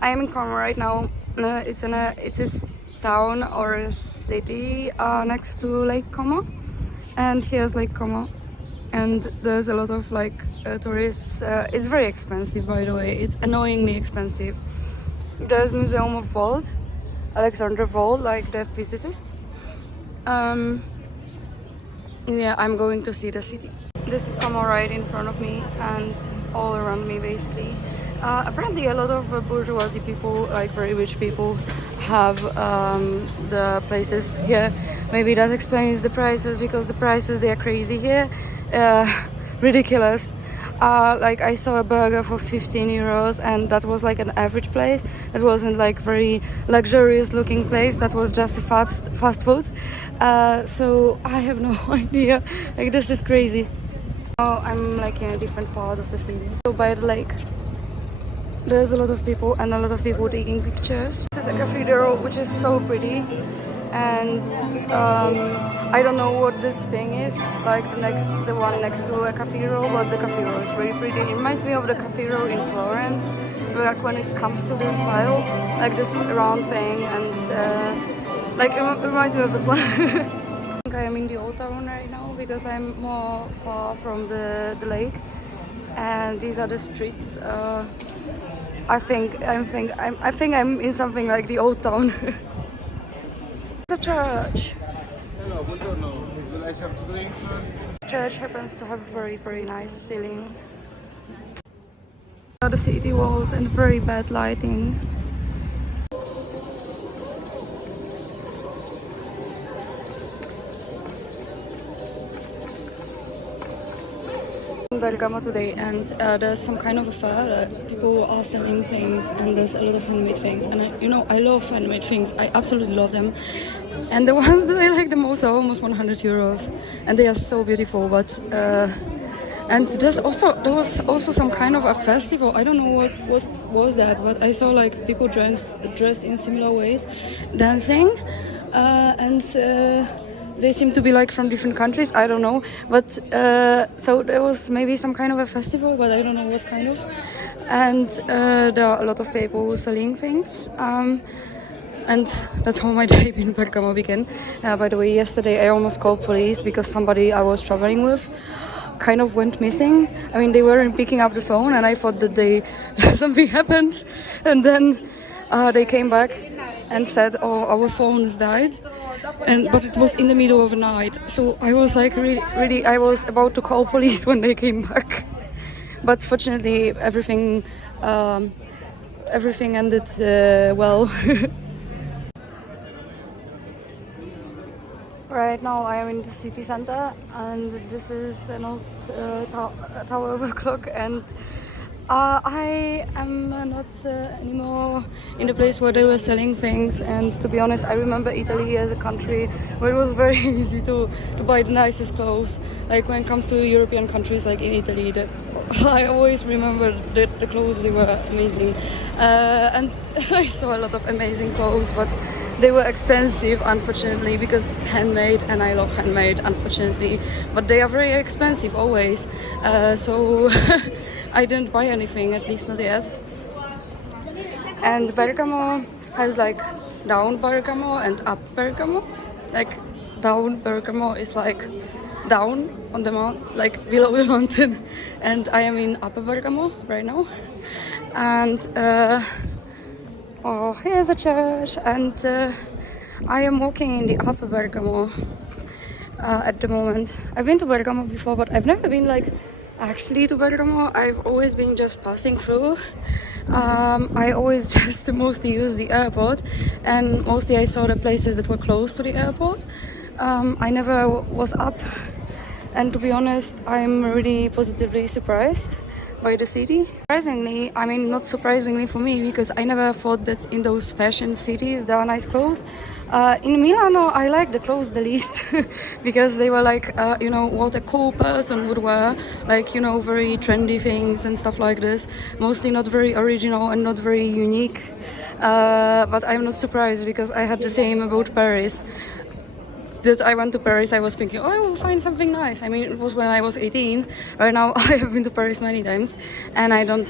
I am in Como right now. It's a town or a city next to Lake Como, and here's Lake Como, and there's a lot of like tourists. It's very expensive, by the way. It's annoyingly expensive. There's Museum of Volt, Alexander Volt, like the physicist. Yeah, I'm going to see the city. This is Como right in front of me and all around me basically. Apparently a lot of bourgeoisie people, like very rich people, have the places here. Maybe that explains the prices, because the prices, they are crazy here. Ridiculous. Like I saw a burger for 15 euros, and that was like an average place. It wasn't like very luxurious looking place. That was just a fast food. So I have no idea. Like this is crazy. Now I'm like in a different part of the city. So by the lake, there's a lot of people and a lot of people taking pictures. This is a cathedral which is so pretty, and I don't know what this thing is, like the one next to a cathedral, but the cathedral is really pretty. It reminds me of the cathedral in Florence, like when it comes to this style, like this round thing, and like it reminds me of that one. I think I am in the old town right now because I'm more far from the lake, and these are the streets. I think I'm in something like the old town. The church. Hello, buongiorno. Would you like something to drink, sir? Church happens to have very nice ceiling. The city walls and very bad lighting. In Bergamo today, and there's some kind of a fair that people are selling things, and there's a lot of handmade things, and I love handmade things. I absolutely love them, and the ones that I like the most are almost 100 euros, and they are so beautiful. But and there was also some kind of a festival. I don't know what was that, but I saw like people dressed in similar ways, dancing, and they seem to be like from different countries. I don't know, but so there was maybe some kind of a festival, but I don't know what kind of. And there are a lot of people selling things. And that's how my day in Bergamo began. By the way, yesterday I almost called police because somebody I was traveling with kind of went missing. I mean, they weren't picking up the phone, and I thought that something happened. And then they came back and said, "Oh, our phones died." But it was in the middle of the night, so I was like really I was about to call police when they came back. But fortunately, everything ended well. Right now I am in the city center, and this is an old tower of a clock, and I am not anymore in the place where they were selling things. And to be honest, I remember Italy as a country where it was very easy to buy the nicest clothes. Like when it comes to European countries, like in Italy, I always remember that the clothes, they were amazing, and I saw a lot of amazing clothes, but they were expensive, unfortunately, because handmade, and I love handmade, unfortunately, but they are very expensive always, so I didn't buy anything, at least not yet. And Bergamo has like down Bergamo and up Bergamo. Like down Bergamo is like down on the mountain, like below the mountain, and I am in upper Bergamo right now. And oh, here's a church, and I am walking in the upper Bergamo at the moment. I've been to Bergamo before, but I've never been like actually to Bergamo. I've always been just passing through. I always just mostly use the airport, and mostly I saw the places that were close to the airport. I never was up, and to be honest, I'm really positively surprised by the city. Surprisingly, I mean not surprisingly for me, because I never thought that in those fashion cities there are nice clothes. In Milano I like the clothes the least because they were like what a cool person would wear, like very trendy things and stuff like this, mostly not very original and not very unique, but I'm not surprised because I had the same about Paris. that I went to Paris, I was thinking, oh, I will find something nice. I mean, it was when I was 18. Right now, I have been to Paris many times, and I don't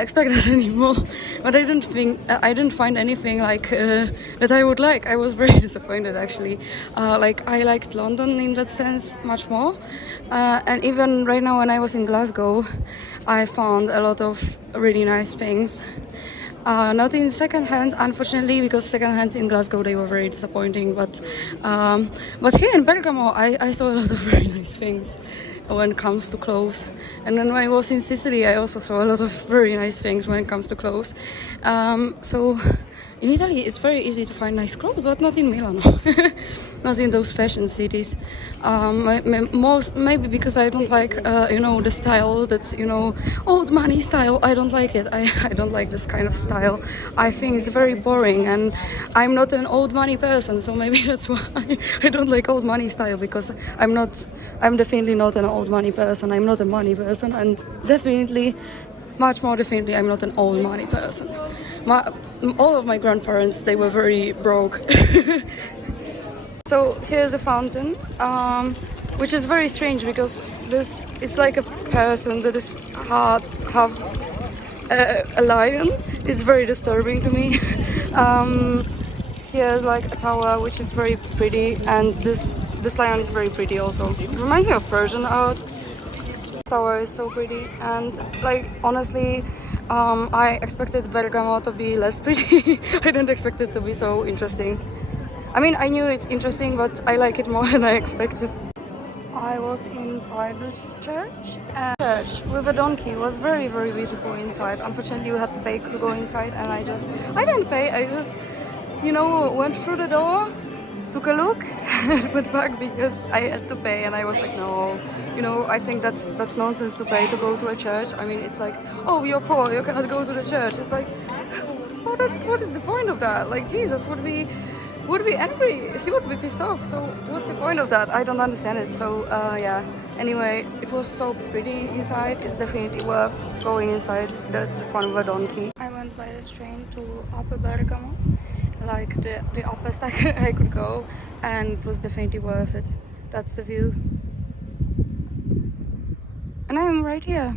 expect that anymore. But I didn't find anything like that I would like. I was very disappointed actually. Like I liked London in that sense much more, and even right now when I was in Glasgow, I found a lot of really nice things. Not in second hand, unfortunately, because second hands in Glasgow they were very disappointing. But here in Bergamo, I saw a lot of very nice things when it comes to clothes. And then when I was in Sicily, I also saw a lot of very nice things when it comes to clothes. So in Italy, it's very easy to find nice clothes, but not in Milano, not in those fashion cities. Maybe because I don't like, the style that's, old money style. I don't like it. I don't like this kind of style. I think it's very boring, and I'm not an old money person, so maybe that's why I don't like old money style, because I'm definitely not an old money person. I'm not a money person, and definitely, much more definitely, I'm not an old money person. All of my grandparents, they were very broke. So here's a fountain, which is very strange because it's like a person that is half a lion. It's very disturbing to me. Here's like a tower which is very pretty, and this lion is very pretty also. It reminds me of Persian art. This tower is so pretty, and like honestly, I expected Bergamo to be less pretty. I didn't expect it to be so interesting. I mean, I knew it's interesting, but I like it more than I expected. I was inside this church, and the church with a donkey was very, very beautiful inside. Unfortunately, you had to pay to go inside, and I didn't pay. I just, went through the door, took a look, and went back because I had to pay, and I was like, no. I think that's nonsense to pay to go to a church. I mean, it's like, oh, you're poor, you cannot go to the church. It's like, what is the point of that? Like, Jesus would be angry. He would be pissed off. So what's the point of that? I don't understand it. So yeah. Anyway, it was so pretty inside. It's definitely worth going inside. There's this one with a donkey. I went by this train to Upper Bergamo, like the uppest I could go, and it was definitely worth it. That's the view. And I'm right here.